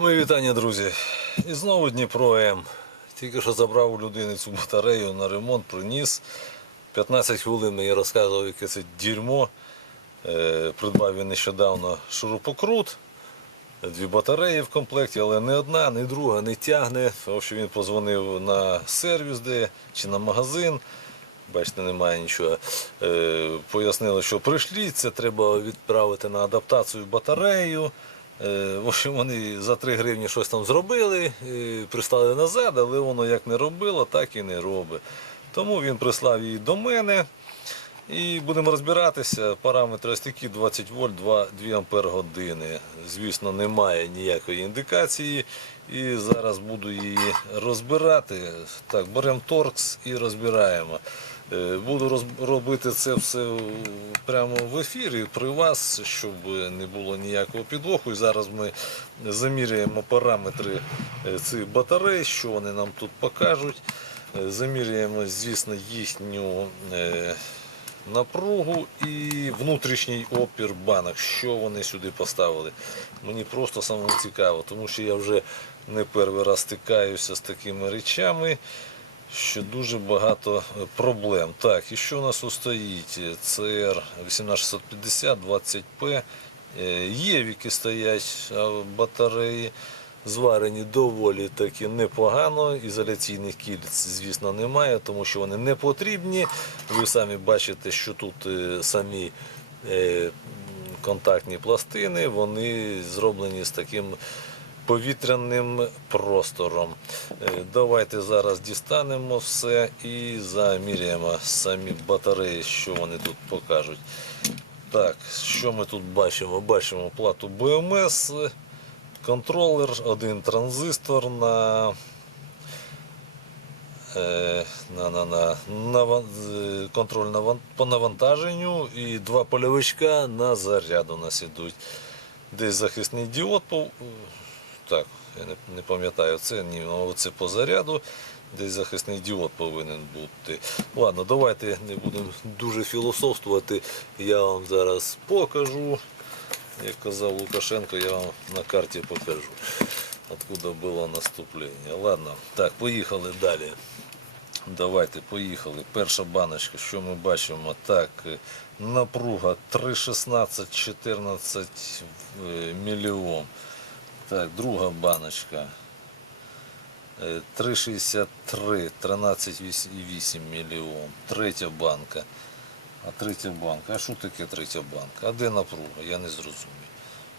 Мої вітання, друзі. І знову Дніпро М. Тільки що забрав у людини цю батарею на ремонт, приніс. 15 хвилин мені розказував, яке це дерьмо. Е, Придбав він нещодавно шурупокрут, дві батареї в комплекті, але не одна, не друга не тягне. В общем, він позвонив на сервіс, де чи на магазин. Бачите, немає нічого. Е, пояснили, що прийшли, це треба відправити на адаптацію батарею. Е, в общем, вони за 3 гривні щось там зробили, е, прислали назад, але воно як не робило, так і не робить. Тому він прислав її до мене. І будемо розбиратися. Параметри ось такі 20 вольт, 2, 2 ампер години. Звісно, немає ніякої індикації. І зараз буду її розбирати. Так, беремо торкс і розбираємо. Е, Буду робити це все прямо в ефірі при вас, щоб не було ніякого підвоху. І зараз ми заміряємо параметри е, цих батарей, що вони нам тут покажуть. Е, Заміряємо, звісно, їхню напругу і внутрішній опір банок, що вони сюди поставили. Мені просто самому цікаво, тому що я вже не перший раз стикаюся з такими речами, що дуже багато е, проблем. Так, і що у нас тут стоїть? CR 18650 20P. Е, Є які стоять батареї. Зварені доволі таки непогано. Ізоляційних кільць, звісно, немає, тому що вони не потрібні. Ви самі бачите, що тут е, самі е, контактні пластини, вони зроблені з таким повітряним простором. Е, Давайте зараз дістанемо все і заміряємо самі батареї, що вони тут покажуть. Так, що ми тут бачимо? Бачимо плату БМС, контролер, один транзистор на, е, на, на, на, на е, контроль на по навантаженню і два польовичка на заряд у нас ідуть. Десь захисний діод, так, я не, не пам'ятаю це, ні, ну, це по заряду. Десь захисний діод повинен бути. Ладно, давайте не будемо дуже філософствувати. Я вам зараз покажу. Як казав Лукашенко, я вам на карті покажу, откуда було наступлення. Ладно, так, поїхали далі. Давайте, поїхали. Перша баночка, що ми бачимо? Так, напруга 3,16, 14 е, мільйон. Так, друга баночка. Е, 3,63, 13,8 мільйон. Третя банка. А третя банка. А що таке третя банка? А де напруга? Я не зрозумів.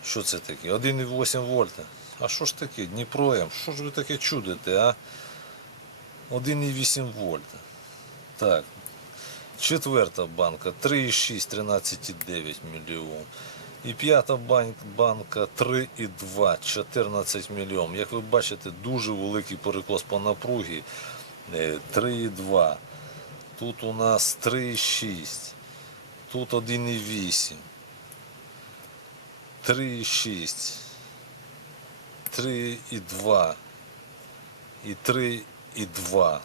Що це таке? 1,8 вольта. А що ж таке? Дніпро М. Що ж ви таке чудите, а? 1,8 вольта. Так. Четверта банка 3,6, 13,9 мільйон. І п'ята бан- банка 3,2, 14 мільйон. Як ви бачите, дуже великий перекос по напругі. Е, 3,2. Тут у нас 3,6. Тут 1,8. 3,6. 3,2. І 3,2.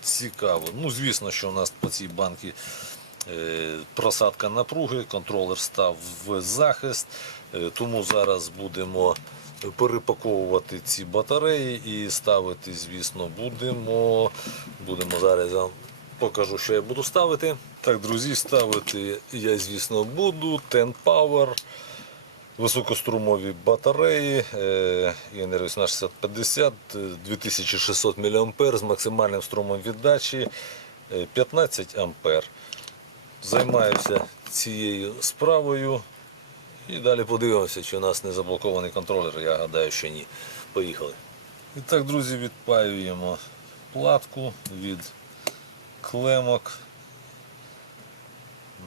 Цікаво. Ну, звісно, що у нас по цій банці е, просадка напруги, контролер став в захист, е, тому зараз будемо перепаковувати ці батареї і ставити, звісно, будемо. Будемо зараз я покажу, що я буду ставити. Так, друзі, ставити я, звісно, буду. Ten Power. Високострумові батареї е, Eneris на 650 е, 2600 мА з максимальним струмом віддачі е, 15 А. Займаюся цією справою і далі подивимося, чи у нас не заблокований контролер. Я гадаю, що ні. Поїхали. І так, друзі, відпаюємо платку від клемок.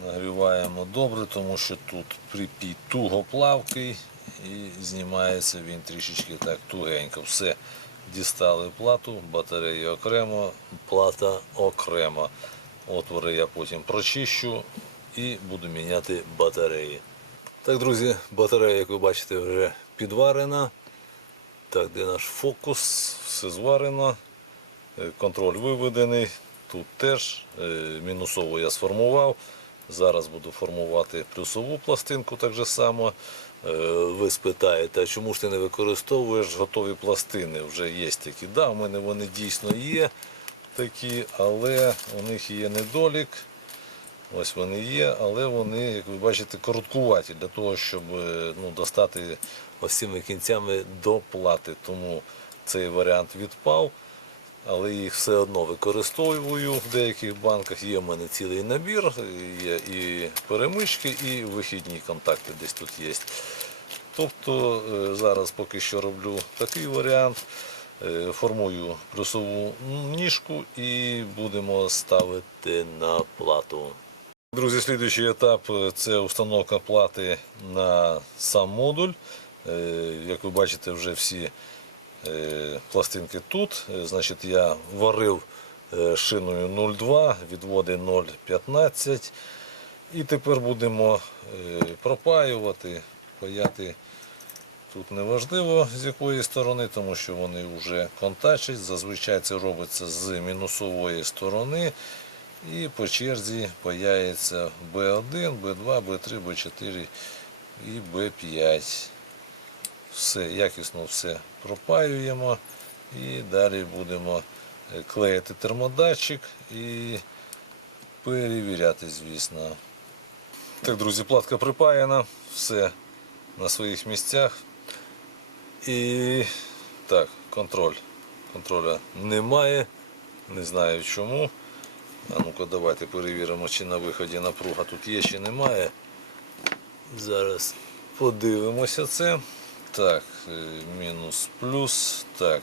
Нагріваємо добре, тому що тут припій тугоплавкий і знімається він трішечки так тугенько. Все, дістали плату, батареї окремо, плата окремо. Отвори я потім прочищу і буду міняти батареї. Так, друзі, батарея, як ви бачите, вже підварена. Так, де наш фокус, все зварено. Е, Контроль виведений. Тут теж е, мінусову я сформував. Зараз буду формувати плюсову пластинку так же само. Е, Ви спитаєте, а чому ж ти не використовуєш готові пластини? Вже є такі. Да, у мене вони дійсно є такі, але у них є недолік. Ось вони є, але вони, як ви бачите, короткуваті для того, щоб е, ну, достати цими кінцями до плати. Тому цей варіант відпав, але їх все одно використовую в деяких банках. Є в мене цілий набір, є і перемички, і вихідні контакти десь тут є. Тобто е, зараз поки що роблю такий варіант. Е, Формую плюсову ніжку і будемо ставити на плату. Друзі, слідуючий етап це установка плати на сам модуль. Е, Як ви бачите, вже всі е, пластинки тут. Значить, я варив шиною 0,2, відводи 0,15. І тепер будемо пропаювати, паяти. Тут не важливо з якої сторони, тому що вони вже контачать. Зазвичай це робиться з мінусової сторони. І по черзі паяється B1, B2, B3, B4 і B5. Все, якісно все пропаюємо і далі будемо клеїти термодатчик і перевіряти, звісно. Так, друзі, платка припаяна, все на своїх місцях. І так, контроль. Контроля немає. Не знаю чому. А ну-ка давайте перевіримо, чи на виході напруга тут є, чи немає. Зараз подивимося це. Так, е, мінус плюс. Так,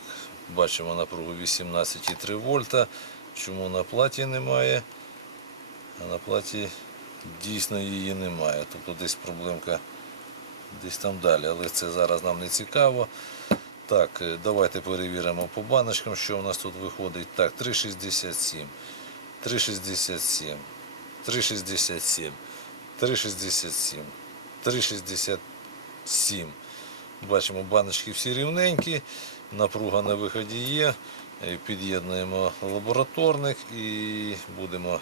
бачимо напругу 18,3 вольта. Чому на платі немає? А на платі дійсно її немає. Тобто десь проблемка десь там далі, але це зараз нам не цікаво. Так, е, давайте перевіримо по баночкам, що у нас тут виходить. Так, 3,67. 3,67, 3,67, 3,67, 3,67. Бачимо, баночки всі рівненькі, напруга на виході є. Е, Під'єднуємо лабораторник і будемо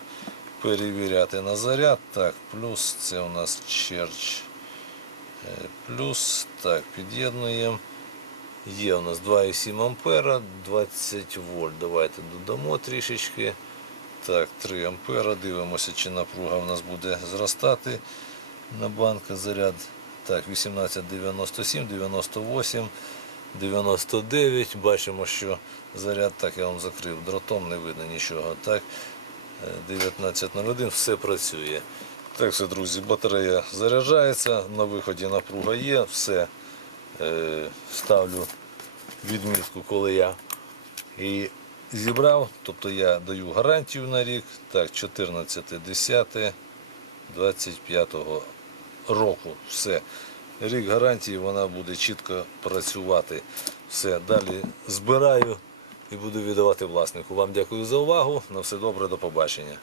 перевіряти на заряд. Так, плюс це у нас черч. Плюс, так, під'єднуємо. Є у нас 2,7 ампера, 20 вольт. Давайте додамо трішечки. Так, 3 ампера. Дивимося, чи напруга в нас буде зростати на банка заряд. Так, 18,97, 98, 99. Бачимо, що заряд, так я вам закрив дротом, не видно нічого. Так, е, 19.01, все працює. Так, все, друзі, батарея заряджається, на виході напруга є, все. Е, ставлю відмітку, коли я її зібрав. Тобто я даю гарантію на рік. Так, 14.10.25 року. Все. Рік гарантії вона буде чітко працювати. Все, далі збираю і буду віддавати власнику. Вам дякую за увагу. На все добре, до побачення.